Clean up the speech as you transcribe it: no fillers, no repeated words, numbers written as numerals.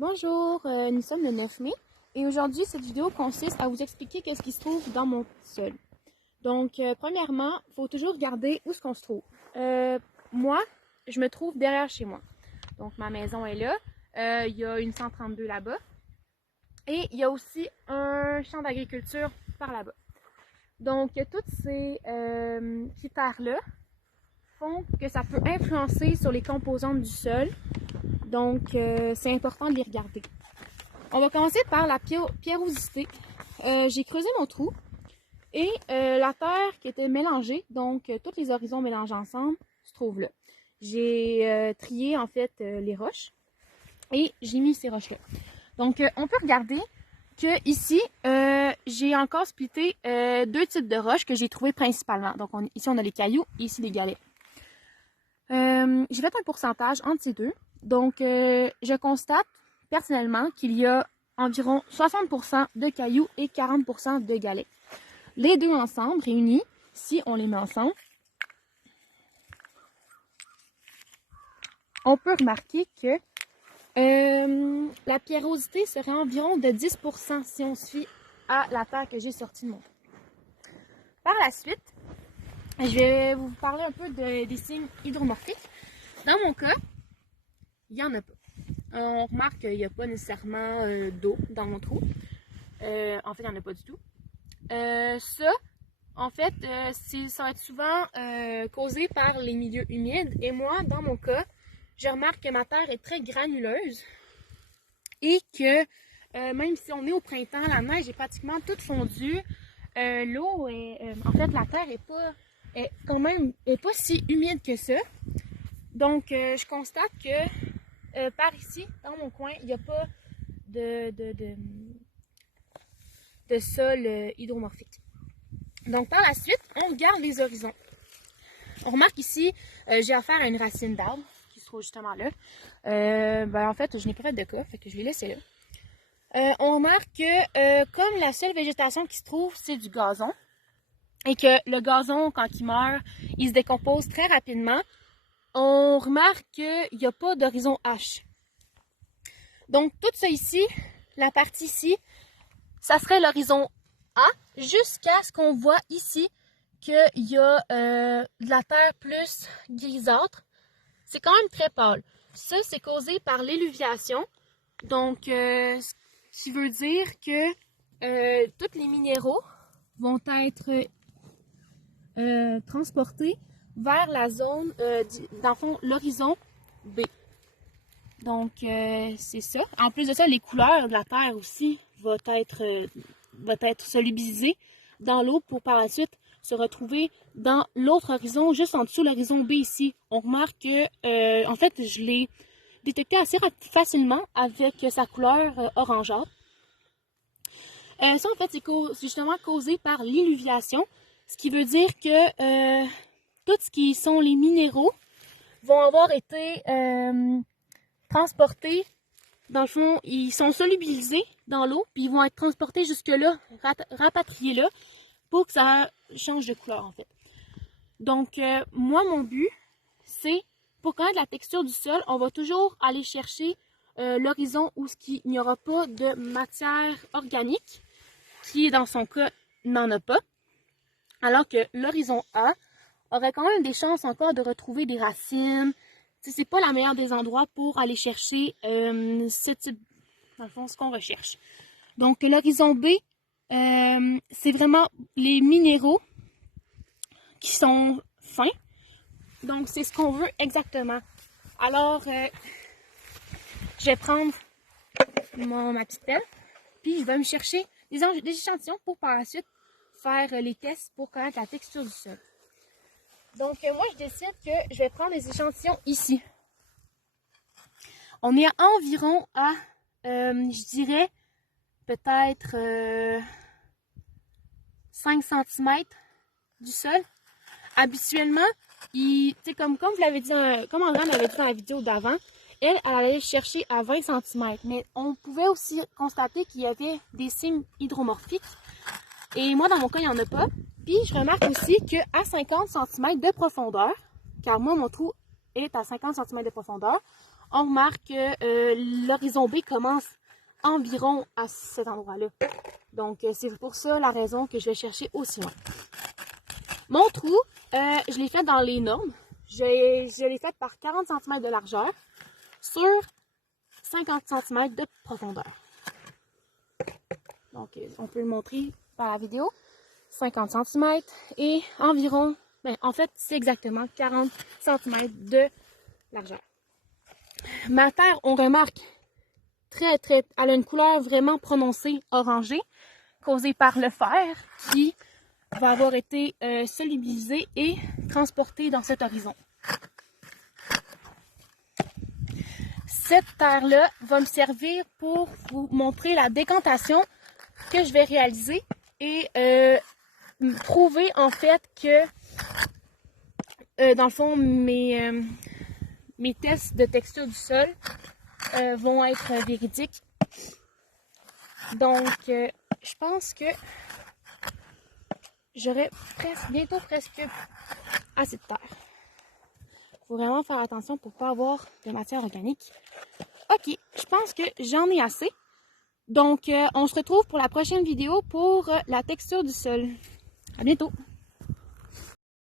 Bonjour, nous sommes le 9 mai et aujourd'hui cette vidéo consiste à vous expliquer qu'est-ce qui se trouve dans mon sol. Donc premièrement, il faut toujours regarder où est-ce qu'on se trouve. Moi, je me trouve derrière chez moi. Donc ma maison est là, il y a une 132 là-bas et il y a aussi un champ d'agriculture par là-bas. Donc toutes ces critères-là font que ça peut influencer sur les composantes du sol. Donc, c'est important de les regarder. On va commencer par la pierrosité. J'ai creusé mon trou et la terre qui était mélangée, donc tous les horizons mélangés ensemble, se trouvent là. J'ai trié en fait les roches et j'ai mis ces roches-là. Donc, on peut regarder que ici, j'ai encore splitté deux types de roches que j'ai trouvées principalement. Donc, ici, on a les cailloux et ici, les galets. J'ai fait un pourcentage entre ces deux. Donc, je constate personnellement qu'il y a environ 60% de cailloux et 40% de galets. Les deux ensemble, réunis, si on les met ensemble, on peut remarquer que la pierrosité serait environ de 10% si on se fie à la terre que j'ai sortie de mon trou. Par la suite, je vais vous parler un peu des signes hydromorphiques. Dans mon cas, il n'y en a pas. On remarque qu'il n'y a pas nécessairement d'eau dans mon trou. En fait, il n'y en a pas du tout. Ça, en fait, ça va être souvent causé par les milieux humides. Et moi, dans mon cas, je remarque que ma terre est très granuleuse et que même si on est au printemps, la neige est pratiquement toute fondue. L'eau est... en fait, la terre est pas si humide que ça. Donc, je constate que par ici, dans mon coin, il n'y a pas de sol hydromorphique. Donc, par la suite, on regarde les horizons. On remarque ici, j'ai affaire à une racine d'arbre qui se trouve justement là. En fait, je n'ai pas fait de cas, fait que je l'ai laissé là. On remarque que comme la seule végétation qui se trouve, c'est du gazon, et que le gazon, quand il meurt, il se décompose très rapidement, on remarque qu'il n'y a pas d'horizon H. Donc, tout ça ici, la partie ici, ça serait l'horizon A, jusqu'à ce qu'on voit ici qu'il y a de la terre plus grisâtre. C'est quand même très pâle. Ça, c'est causé par l'éluviation. Donc, ce qui veut dire que tous les minéraux vont être transportés vers la zone, dans le fond, l'horizon B. Donc, c'est ça. En plus de ça, les couleurs de la terre aussi vont être solubilisées dans l'eau pour par la suite se retrouver dans l'autre horizon, juste en dessous l'horizon B ici. On remarque que, en fait, je l'ai détecté assez facilement avec sa couleur orangeâtre. Ça, en fait, c'est justement causé par l'illuviation, ce qui veut dire que tout ce qui sont les minéraux vont avoir été transportés. Dans le fond, ils sont solubilisés dans l'eau, puis ils vont être transportés jusque-là, rapatriés là, pour que ça change de couleur, en fait. Donc, moi, mon but, c'est, pour connaître la texture du sol, on va toujours aller chercher l'horizon où il n'y aura pas de matière organique, qui, dans son cas, n'en a pas. Alors que l'horizon A aurait quand même des chances encore de retrouver des racines. C'est pas la meilleure des endroits pour aller chercher ce type, dans le fond, ce qu'on recherche. Donc, l'horizon B, c'est vraiment les minéraux qui sont fins. Donc, c'est ce qu'on veut exactement. Alors, je vais prendre ma petite pelle, puis je vais me chercher des échantillons pour par la suite faire les tests pour connaître la texture du sol. Donc, moi, je décide que je vais prendre des échantillons ici. On est environ à, je dirais, peut-être 5 cm du sol. Habituellement, comme vous l'avez dit, comme André m'avait dit dans la vidéo d'avant, elle allait chercher à 20 cm. Mais on pouvait aussi constater qu'il y avait des signes hydromorphiques. Et moi, dans mon cas, il n'y en a pas. Puis, je remarque aussi qu'à 50 cm de profondeur, car moi, mon trou est à 50 cm de profondeur, on remarque que l'horizon B commence environ à cet endroit-là. Donc, c'est pour ça la raison que je vais chercher aussi loin. Mon trou, je l'ai fait dans les normes. Je l'ai fait par 40 cm de largeur sur 50 cm de profondeur. Donc, on peut le montrer par la vidéo. 50 cm et environ, en fait, c'est exactement 40 cm de largeur. Ma terre, on remarque elle a une couleur vraiment prononcée orangée, causée par le fer qui va avoir été solubilisé et transporté dans cet horizon. Cette terre-là va me servir pour vous montrer la décantation que je vais réaliser et prouver en fait que, dans le fond, mes tests de texture du sol vont être véridiques. Donc, je pense que j'aurai bientôt presque assez de terre. Il faut vraiment faire attention pour ne pas avoir de matière organique. Ok, je pense que j'en ai assez. Donc, on se retrouve pour la prochaine vidéo pour la texture du sol. À bientôt!